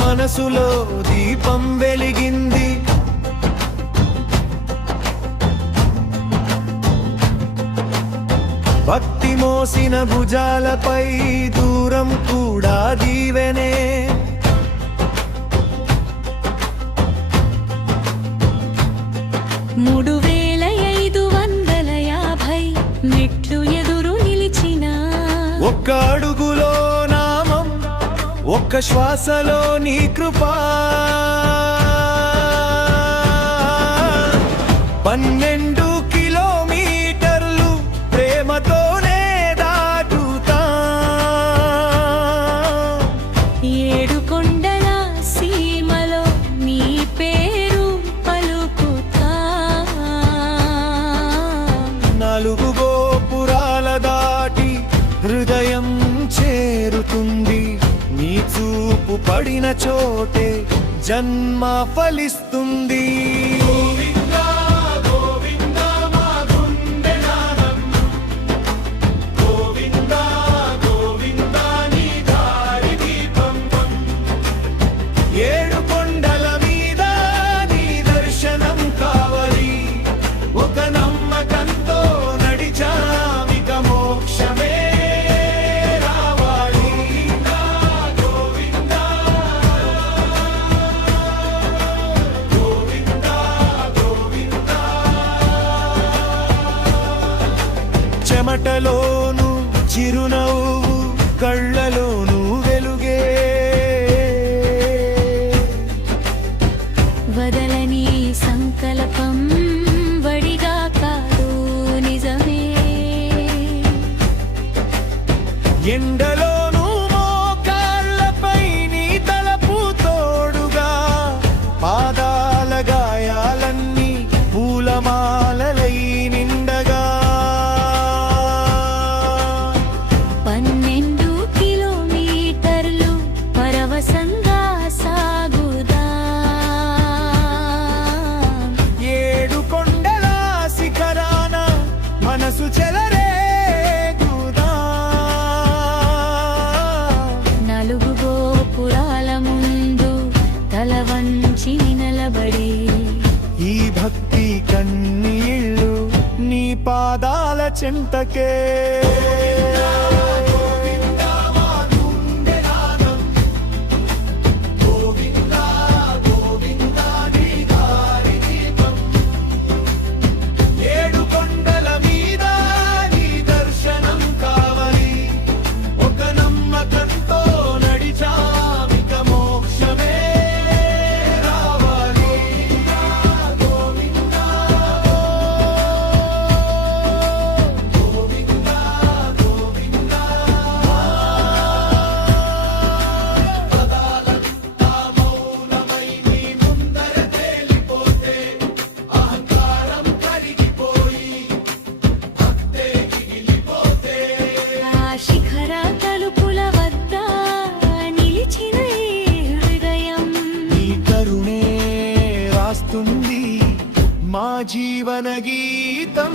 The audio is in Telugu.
మనసులో దీపం వెలిగింది. భక్తి మోసిన భుజాలపై దూరం కూడా దీవెనే. మూడు 3550 మెట్లు ఎదురు నిలిచిన ఒక్క అడుగులో నామం, ఒక్క శ్వాసలో నీ కృపా. 12 కిలోమీటర్లు ప్రేమతోనే దాటుతా. 7 కొండల సీమలో నీ పేరు పలుకుతా. 4 గోపురాల దాటి హృదయం చేరుతుంది. నీ చూపు పడిన చోటే జన్మ ఫలిస్తుంది. చెమటలోను చిరునవ్వు, కళ్ళలోను వెలుగే. వదలని సంకల్పం వడిగా కాదు నిజమే. ఎండలోను మోకాళ్ళపై నీ తలపు తోడుగా. పాదాల గాయాలన్నీ పూలమాలలై నిండగా. 12 కిలోమీటర్లు పరవశంగా సాగుదా. 7 కొండల శిఖరాన మనసు చెలరేగుదా. 4 గోపురాల ముందు తల వంచి నిలబడి ఈ భక్తి కన్నీళ్ళు నీ పాదాల చెంతకే. మా జీవన గీతం.